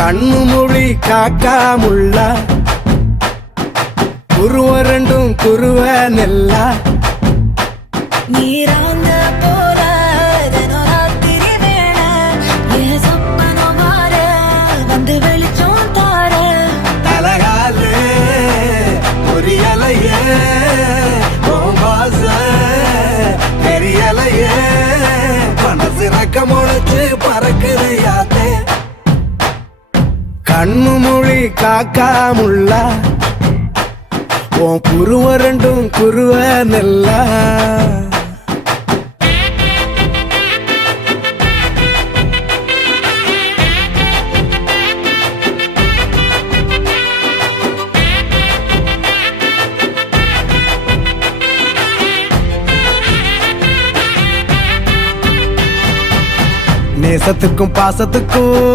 கண்ணு மொழி காக்காமுள்ள குருவ ரெண்டும் குருவ நெல்லா நீராங்க போல ராத்திரி வேண என் சொப்பனம் மாற வந்து வெளிச்சம் தார தலகாலே பொரியலையே வாச பெரியலையே மனசு ரக்க முளைச்சு பறக்குது யாத்தே கண்ணு மொழி காக்காமுள்ள உன் குருவ ரெண்டும் குருவ நெல்லா நேசத்துக்கும் பாசத்துக்கும்